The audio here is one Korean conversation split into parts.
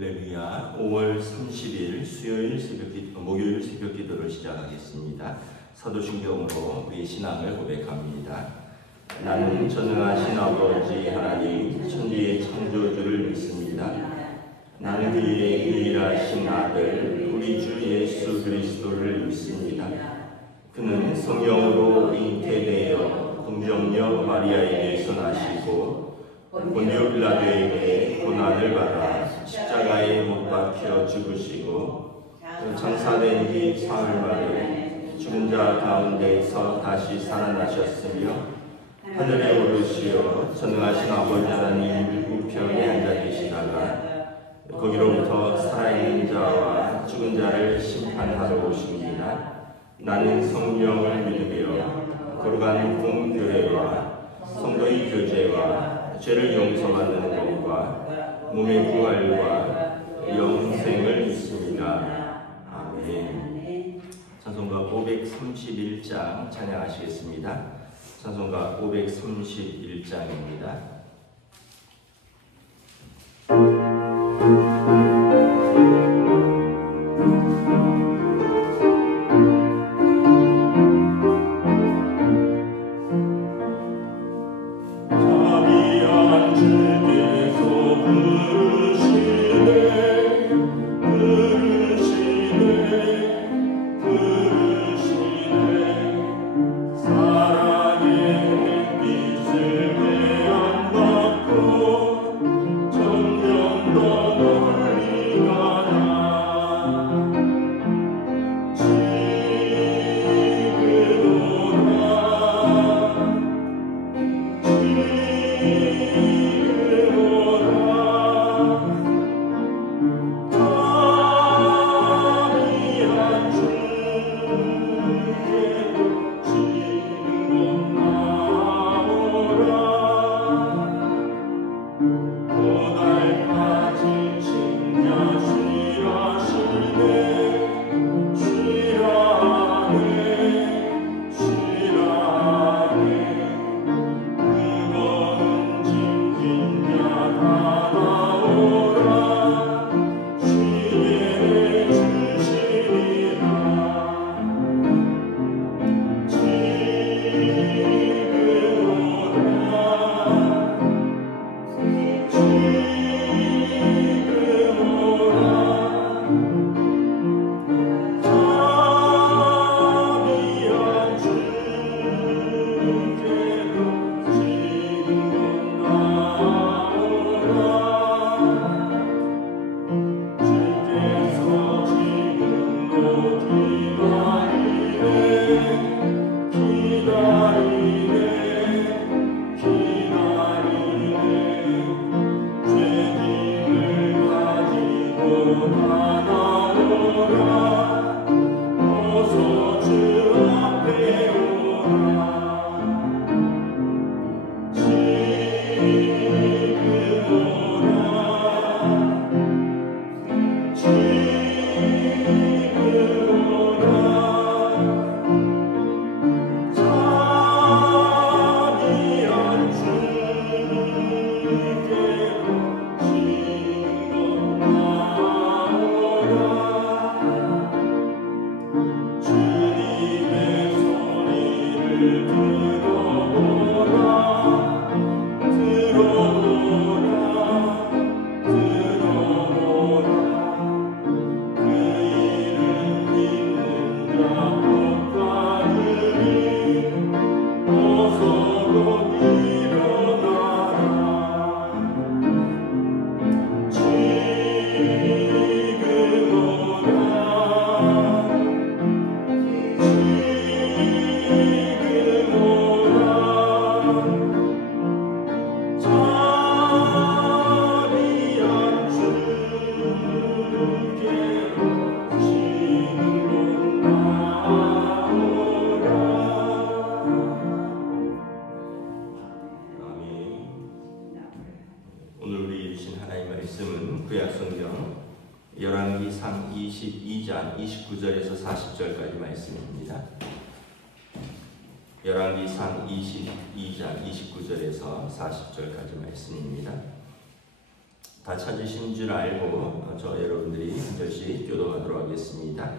할렐루야. 5월 30일 목요일 새벽 기도를 시작하겠습니다. 사도신경으로 우리 신앙을 고백합니다. 나는 전능하신 아버지 하나님 천지의 창조주를 믿습니다. 나는 그의 유일하신 아들 우리 주 예수 그리스도를 믿습니다. 그는 성령으로 잉태되어 동정녀 마리아에게서 나시고 본디오 빌라도에게 고난을 받아 십자가에 못 박혀 죽으시고 장사된 뒤 사흘 만에 죽은 자 가운데서 다시 살아나셨으며 하늘에 오르시어 전능하신 아버지 하나님 우편에 앉아 계시다가 거기로부터 살아있는 자와 죽은 자를 심판하러 오십니다. 나는 성령을 믿으며 거룩한 공교회와 성도의 교제와 죄를 용서받는 것과 몸의 부활과 영생을 믿습니다. 아멘. 찬송가 531장 찬양하시겠습니다. 찬송가 531장입니다. 열왕기상 22장 29절에서 40절까지 말씀입니다. 열왕기상 22장 29절에서 40절까지 말씀입니다. 다 찾으신 줄 알고 저 여러분들이 한 절씩 교독하도록 하겠습니다.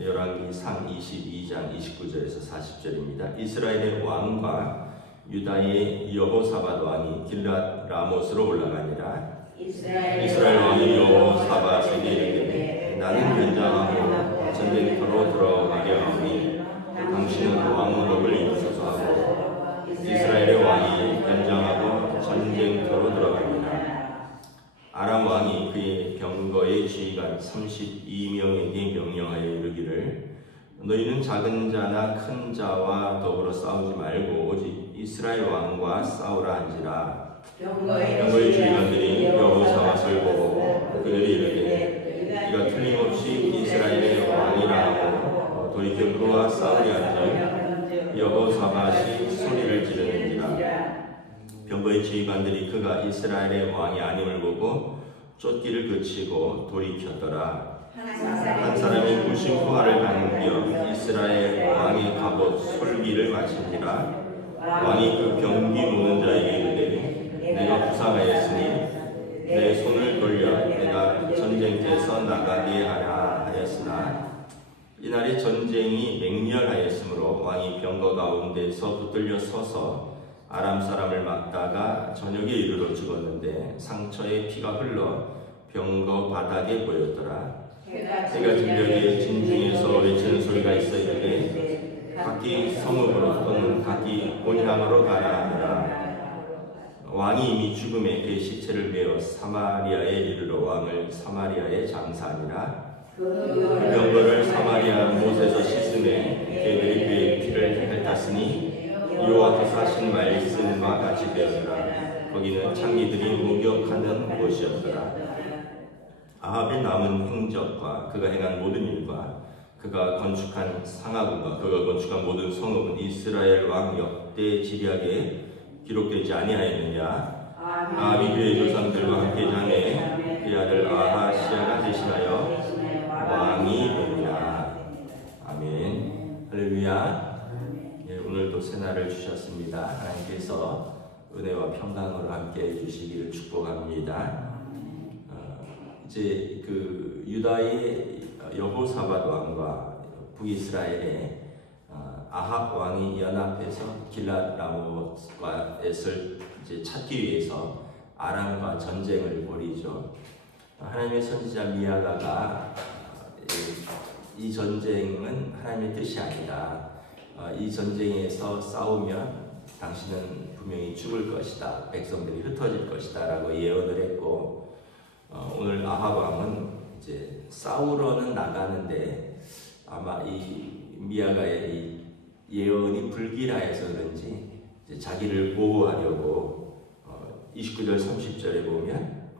열왕기상 22장 29절에서 40절입니다. 이스라엘의 왕과 유다의 여호사밧 왕이 길랏 라못으로 올라가니라. 이스라엘 왕이 여호사밧에게 이르되 나는 변장하고 전쟁터로 들어가려 하니 당신은 왕복을 입으소서 하고 이스라엘의 왕이 변장하고 전쟁터로 들어가니라. 아람 왕이 그의 병거의 지휘관 32명에게 명령하여 이르기를 너희는 작은 자나 큰 자와 더불어 싸우지 말고 오직 이스라엘 왕과 싸우라 한지라. 병거의 지휘관들이 여호사밧을 보고 그들이 이르되 이가 틀림없이 이스라엘의 왕이라 하고 돌이켜 그와 싸우려 한즉 여호사밧이 소리를 지르는지라. 병거의 지휘관들이 그가 이스라엘의 왕이 아님을 보고 쫓기를 그치고 돌이켰더라. 한 사람이 무심포화를 당겨 이스라엘 왕의 갑옷 솔기를 마친지라. 왕이 그 병기 무는 자에게 이르되 내가 부상하였으니 내 손을 돌려 내가 전쟁터에서 나가게 하라 하였으나 이날에 전쟁이 맹렬하였으므로 왕이 병거 가운데서 붙들려 서서 아람 사람을 막다가 저녁에 이르러 죽었는데 상처에 피가 흘러 병거 바닥에 보였더라. 해가 진녘에 진중에서 외치는 소리가 있어 이르되 각기 성읍으로 또는 각기 본향으로 가라 하더라. 왕이 이미 죽음에 그의 시체를 메어 사마리아에 이르러 왕을 사마리아에 장사하니라. 그 병거를 사마리아 못에서 씻음에 그들이 그의 피를 핥았으니 여호와께서 하신 말씀과 같이 되었더라. 거기는 창기들이 목욕하는 곳이었더라. 아합의 남은 행적과 그가 행한 모든 일과 그가 건축한 상하군과 그가 건축한 모든 성읍은 이스라엘 왕 역대 지략에 기록되지 아니하였느냐. 아합이 그의 조상들과 함께 자매 그의 아들 아하시아가 대신하여 왕이 되니라. 아멘. 할렐루야. 예, 오늘도 새날을 주셨습니다. 하나님께서 은혜와 평강으로 함께 해주시기를 축복합니다. 이제 그 유다의 여호사밧 왕과 북이스라엘의 아합 왕이 연합해서 길랏 라못을 이제 찾기 위해서 아람과 전쟁을 벌이죠. 하나님의 선지자 미아가가 이 전쟁은 하나님의 뜻이 아니다. 이 전쟁에서 싸우면 당신은 분명히 죽을 것이다. 백성들이 흩어질 것이다. 라고 예언을 했고 오늘 아합 왕은 이제 싸우러는 나가는데 아마 이 미아가의 이 예언이 불길하여서 그런지 이제 자기를 보호하려고 29절 30절에 보면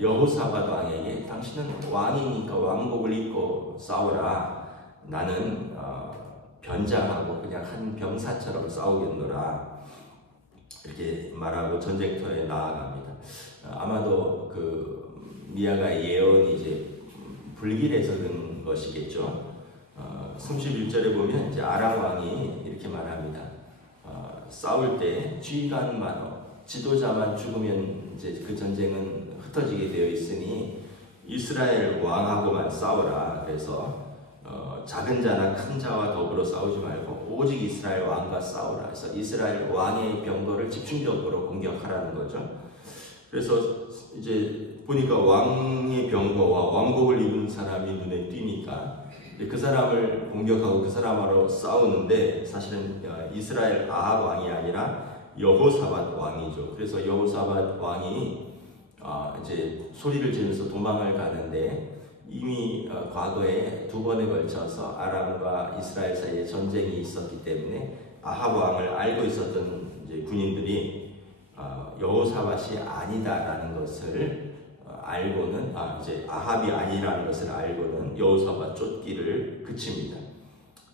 여호사밧 왕에게 당신은 왕이니까 왕복을 입고 싸우라. 나는 변장하고 그냥 한 병사처럼 싸우겠노라. 이렇게 말하고 전쟁터에 나아갑니다. 아마도 그 미아가의 예언이 이제 불길해서 그런 것이겠죠. 31절에 보면 이제 아람 왕이 이렇게 말합니다. 싸울 때 지휘관만 지도자만 죽으면 이제 그 전쟁은 흩어지게 되어 있으니 이스라엘 왕하고만 싸우라. 그래서 작은 자나 큰 자와 더불어 싸우지 말고 오직 이스라엘 왕과 싸우라. 그래서 이스라엘 왕의 병거를 집중적으로 공격하라는 거죠. 그래서 이제 보니까 왕의 병거와 왕복을 입은 사람이 눈에 띄니까 그 사람을 공격하고 그 사람하고 싸우는데 사실은 이스라엘 아합 왕이 아니라 여호사밧 왕이죠. 그래서 여호사밧 왕이 이제 소리를 지르면서 도망을 가는데 이미 과거에 2번에 걸쳐서 아람과 이스라엘 사이에 전쟁이 있었기 때문에 아합 왕을 알고 있었던 이제 군인들이 여호사밧이 아니다라는 것을 알고는 이제 아합이 아니라는 것을 알고는 여호사밧 쫓기를 그칩니다.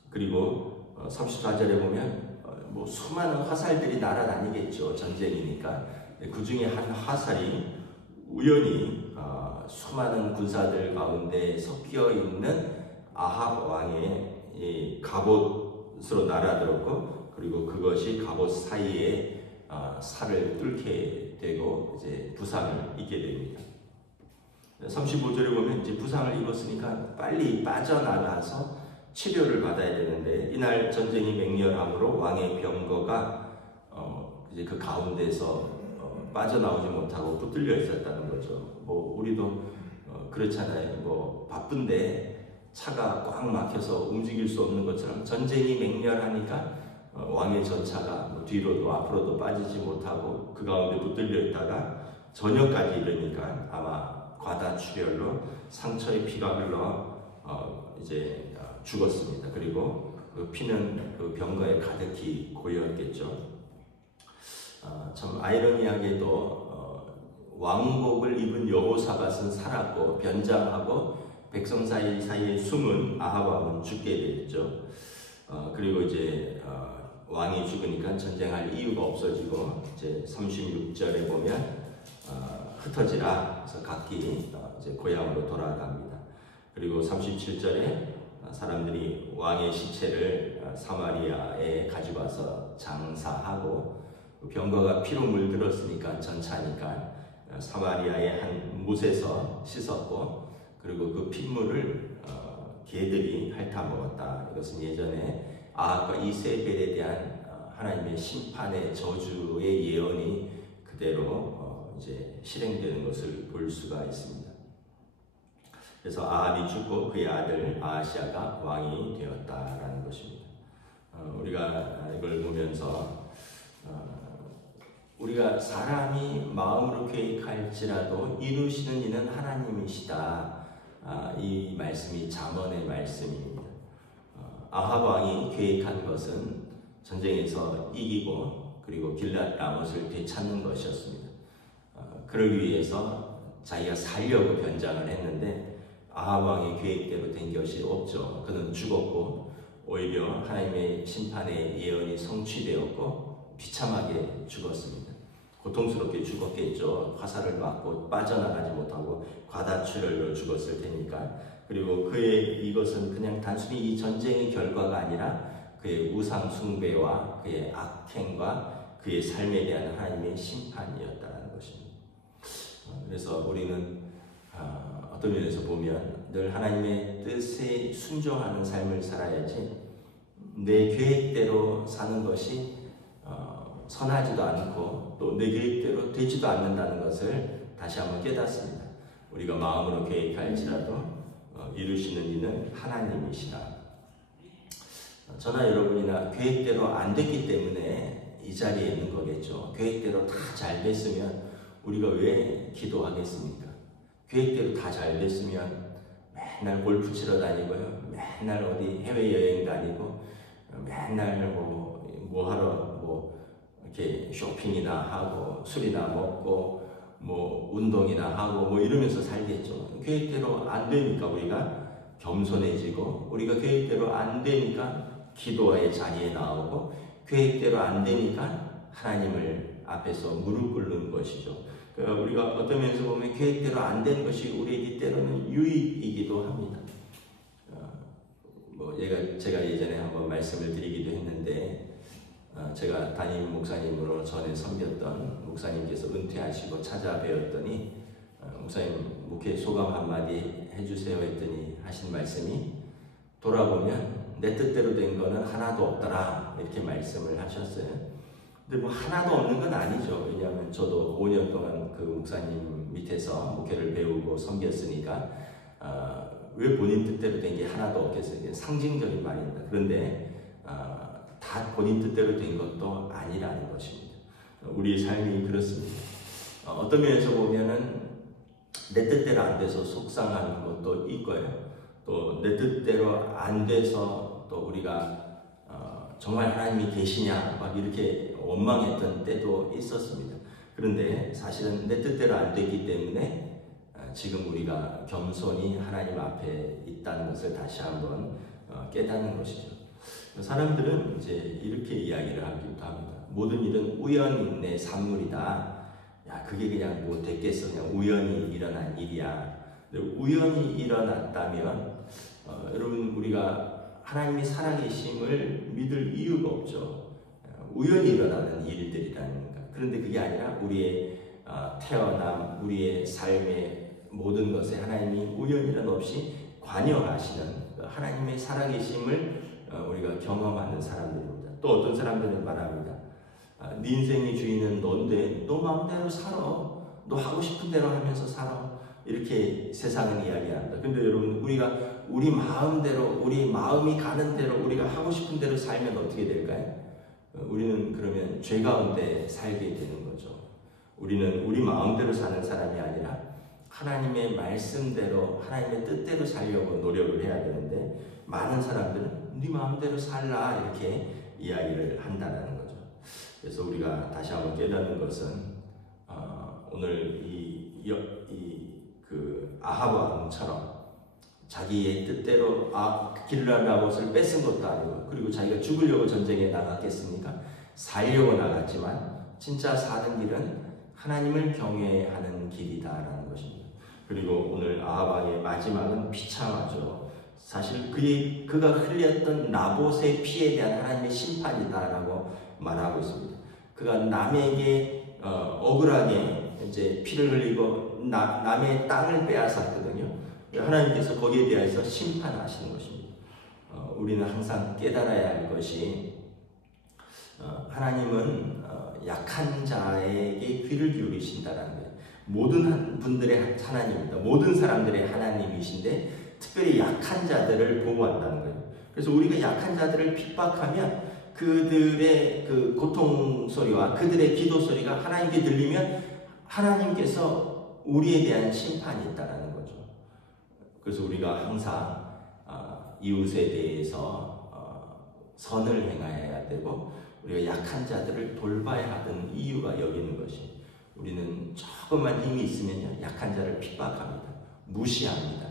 그리고 34절에 보면 뭐 수많은 화살들이 날아다니겠죠. 전쟁이니까. 그 중에 한 화살이 우연히 수많은 군사들 가운데 섞여 있는 아합 왕의 갑옷으로 날아들었고, 그리고 그것이 갑옷 사이에 살을 뚫게 되고 이제 부상을 입게 됩니다. 35절에 보면 이제 부상을 입었으니까 빨리 빠져나가서 치료를 받아야 되는데, 이날 전쟁이 맹렬함으로 왕의 병거가 이제 그 가운데서 빠져나오지 못하고 붙들려 있었다는 거죠. 뭐 우리도 그렇잖아요. 뭐 바쁜데 차가 꽉 막혀서 움직일 수 없는 것처럼 전쟁이 맹렬하니까 왕의 전차가 뭐 뒤로도 앞으로도 빠지지 못하고 그 가운데 붙들려 있다가 저녁까지 이르니까 아마 과다출혈로 상처에 피가 흘러 이제 죽었습니다. 그리고 그 피는 그 병거에 가득히 고였겠죠. 참 아이러니하게도 왕복을 입은 여호사밧은 살았고 변장하고 백성 사이에 숨은 아합 왕은 죽게 됐죠. 그리고 이제 왕이 죽으니까 전쟁할 이유가 없어지고 이제 36절에 보면 흩어지라 해서 각기 이제 고향으로 돌아갑니다. 그리고 37절에 사람들이 왕의 시체를 사마리아에 가져가서 장사하고 병거가 피로 물들었으니까 전차니까 사마리아의 한 못에서 씻었고, 그리고 그 핏물을 개들이 핥아먹었다. 이것은 예전에 아합과 이세벨에 대한 하나님의 심판의 저주의 예언이 그대로 이제 실행되는 것을 볼 수가 있습니다. 그래서 아합이 죽고 그의 아들 아하시아가 왕이 되었다라는 것입니다. 우리가 이걸 보면서 우리가 사람이 마음으로 계획할지라도 이루시는 이는 하나님이시다. 이 말씀이 잠언의 말씀입니다. 아합 왕이 계획한 것은 전쟁에서 이기고 그리고 길랏 라못을 되찾는 것이었습니다. 그러기 위해서 자기가 살려고 변장을 했는데 아합 왕의 계획대로 된 것이 없죠. 그는 죽었고 오히려 하나님의 심판의 예언이 성취되었고 비참하게 죽었습니다. 고통스럽게 죽었겠죠. 화살을 맞고 빠져나가지 못하고 과다출혈로 죽었을 테니까. 그리고 그의 이것은 그냥 단순히 이 전쟁의 결과가 아니라 그의 우상 숭배와 그의 악행과 그의 삶에 대한 하나님의 심판이었다는 것입니다. 그래서 우리는 어떤 면에서 보면 늘 하나님의 뜻에 순종하는 삶을 살아야지 내 계획대로 사는 것이 선하지도 않고 또 내 계획대로 되지도 않는다는 것을 다시 한번 깨닫습니다. 우리가 마음으로 계획할지라도 이루시는 이는 하나님이시라. 저나 여러분이나 계획대로 안 됐기 때문에 이 자리에 있는 거겠죠. 계획대로 다 잘 됐으면 우리가 왜 기도하겠습니까? 계획대로 다 잘 됐으면 맨날 골프 치러 다니고요, 맨날 어디 해외여행 다니고, 맨날 뭐 하러 이렇게 쇼핑이나 하고 술이나 먹고 뭐 운동이나 하고 뭐 이러면서 살겠죠. 계획대로 안 되니까 우리가 겸손해지고, 우리가 계획대로 안 되니까 기도의 자리에 나오고, 계획대로 안 되니까 하나님을 앞에서 무릎 꿇는 것이죠. 그러니까 우리가 어떤 면에서 보면 계획대로 안 된 것이 우리에게 때로는 유익이기도 합니다. 제가 예전에 한번 말씀을 드리기도 했는데, 제가 담임 목사님으로 전에 섬겼던 목사님께서 은퇴하시고 찾아뵈었더니 목사님 목회 소감 한마디 해주세요 했더니 하신 말씀이, 돌아보면 내 뜻대로 된 거는 하나도 없더라, 이렇게 말씀을 하셨어요. 근데 뭐 하나도 없는 건 아니죠. 왜냐하면 저도 5년 동안 그 목사님 밑에서 목회를 배우고 섬겼으니까 왜 본인 뜻대로 된 게 하나도 없겠어요. 이게 상징적인 말입니다. 그런데 다 본인 뜻대로 된 것도 아니라는 것입니다. 우리 삶이 그렇습니다. 어떤 면에서 보면은 내 뜻대로 안 돼서 속상한 것도 있고요. 또 내 뜻대로 안 돼서 또 우리가 정말 하나님이 계시냐 막 이렇게 원망했던 때도 있었습니다. 그런데 사실은 내 뜻대로 안 됐기 때문에 지금 우리가 겸손히 하나님 앞에 있다는 것을 다시 한번 깨닫는 것이죠. 사람들은 이제 이렇게 이야기를 하기도 합니다. 모든 일은 우연히 내 산물이다. 야, 그게 그냥 뭐 됐겠어. 그냥 우연히 일어난 일이야. 근데 우연히 일어났다면 여러분, 우리가 하나님이 살아계심을 믿을 이유가 없죠. 우연히 일어나는 일들이라는 것. 그런데 그게 아니라 우리의 태어남, 우리의 삶의 모든 것에 하나님이 우연이란 없이 관여하시는 하나님의 살아계심을 우리가 경험하는 사람들입니다. 또 어떤 사람들은 말합니다. 네 인생의 주인은 넌데 너 마음대로 살아. 너 하고 싶은 대로 하면서 살아. 이렇게 세상은 이야기한다. 근데 여러분, 우리가 우리 마음대로, 우리 마음이 가는 대로 우리가 하고 싶은 대로 살면 어떻게 될까요? 우리는 그러면 죄 가운데 살게 되는 거죠. 우리는 우리 마음대로 사는 사람이 아니라 하나님의 말씀대로, 하나님의 뜻대로 살려고 노력을 해야 되는데, 많은 사람들은 네 마음대로 살라 이렇게 이야기를 한다는 거죠. 그래서 우리가 다시 한번 깨닫는 것은 오늘 그 아합 왕처럼 자기의 뜻대로 길르앗 라봇을 뺏은 것도 아니고, 그리고 자기가 죽으려고 전쟁에 나갔겠습니까? 살려고 나갔지만 진짜 사는 길은 하나님을 경외하는 길이다라는 것입니다. 그리고 오늘 아합 왕의 마지막은 비참하죠. 사실 그가 흘렸던 나봇의 피에 대한 하나님의 심판이다라고 말하고 있습니다. 그가 남에게 억울하게 이제 피를 흘리고 남의 땅을 빼앗았거든요. 하나님께서 거기에 대해서 심판하시는 것입니다. 우리는 항상 깨달아야 할 것이, 하나님은 약한 자에게 귀를 기울이신다라는 거예요. 모든 분들의 하나님입니다. 모든 사람들의 하나님이신데 특별히 약한 자들을 보호한다는 거예요. 그래서 우리가 약한 자들을 핍박하면 그들의 그 고통 소리와 그들의 기도 소리가 하나님께 들리면 하나님께서 우리에 대한 심판이 있다는 거죠. 그래서 우리가 항상 이웃에 대해서 선을 행해야 되고, 우리가 약한 자들을 돌봐야 하는 이유가 여기 있는 것이, 우리는 조금만 힘이 있으면요 약한 자를 핍박합니다. 무시합니다.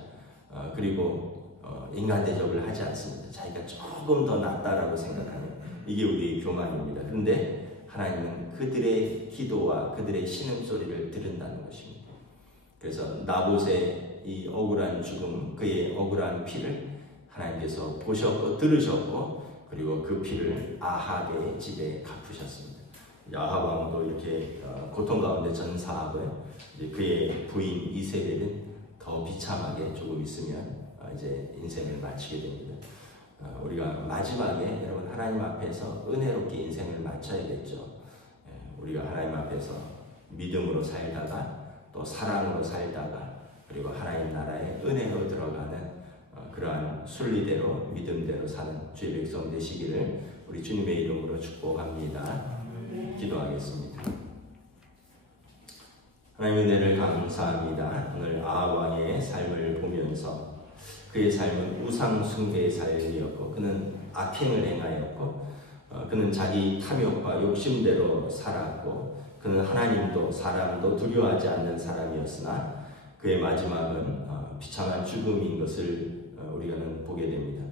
그리고 인간 대접을 하지 않습니다. 자기가 조금 더 낫다라고 생각하는, 이게 우리의 교만입니다. 그런데 하나님은 그들의 기도와 그들의 신음소리를 들은다는 것입니다. 그래서 나봇의 이 억울한 죽음, 그의 억울한 피를 하나님께서 보셨고 들으셨고, 그리고 그 피를 아합의 집에 갚으셨습니다. 아합 왕도 이렇게 고통 가운데 전사하고요. 이제 그의 부인 이세벨은 더 비참하게 조금 있으면 이제 인생을 마치게 됩니다. 우리가 마지막에 여러분 하나님 앞에서 은혜롭게 인생을 마쳐야겠죠. 우리가 하나님 앞에서 믿음으로 살다가 또 사랑으로 살다가 그리고 하나님 나라의 은혜로 들어가는 그러한 순리대로 믿음대로 사는 주의 백성 되시기를 우리 주님의 이름으로 축복합니다. 기도하겠습니다. 하나님 은혜를 감사합니다. 오늘 아합 왕의 삶을 보면서 그의 삶은 우상 숭배의 삶이었고, 그는 악행을 행하였고, 그는 자기 탐욕과 욕심대로 살았고, 그는 하나님도 사람도 두려워하지 않는 사람이었으나 그의 마지막은 비참한 죽음인 것을 우리가는 보게 됩니다.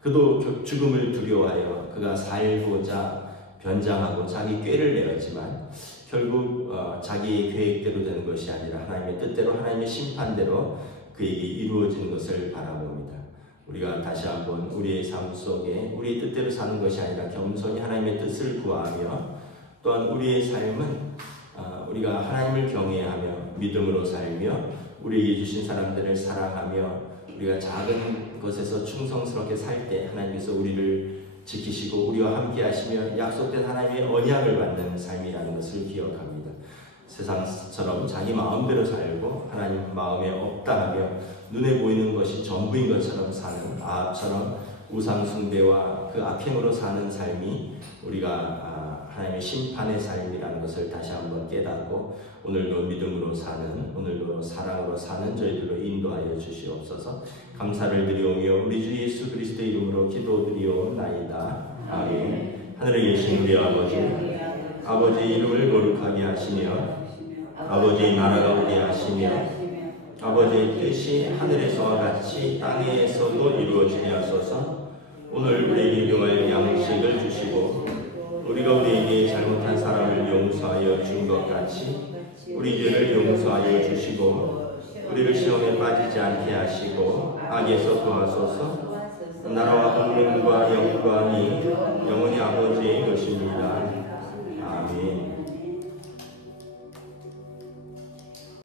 그도 죽음을 두려워하여 그가 살고자 변장하고 자기 꾀를 내었지만 결국 자기의 계획대로 되는 것이 아니라 하나님의 뜻대로, 하나님의 심판대로 그에게 이루어지는 것을 바라봅니다. 우리가 다시 한번 우리의 삶 속에 우리의 뜻대로 사는 것이 아니라 겸손히 하나님의 뜻을 구하며, 또한 우리의 삶은 우리가 하나님을 경외하며 믿음으로 살며 우리에게 주신 사람들을 사랑하며 우리가 작은 것에서 충성스럽게 살 때 하나님께서 우리를 지키시고 우리와 함께 하시며 약속된 하나님의 언약을 받는 삶이라는 것을 기억합니다. 세상처럼 자기 마음대로 살고 하나님 마음에 없다 하며 눈에 보이는 것이 전부인 것처럼 사는 아합처럼 우상 숭배와 그 악행으로 사는 삶이 우리가 하나님의 심판의 삶이라는 것을 다시 한번 깨닫고 오늘도 믿음으로 사는, 오늘도 사랑으로 사는 저희들로 인도하여 주시옵소서. 감사를 드리오며 우리 주 예수 그리스도의 이름으로 기도드리오나이다. 아멘. 하늘에 계신 우리 아버지의 이름을 거룩하게 하시며 아버지의 나라가 오게 하시며 아버지의 뜻이 하늘에서와 같이 땅에서도 이루어지게 하소서. 오늘 우리에게 필요할 양식을 주시고 우리가 우리에게 잘못한 사람을 용서하여 준 것 같이 우리 죄를 용서하여 주시고 우리를 시험에 빠지지 않게 하시고 악에서 구하소서. 나라와 권능과 영광이 영원히 아버지의 것입니다.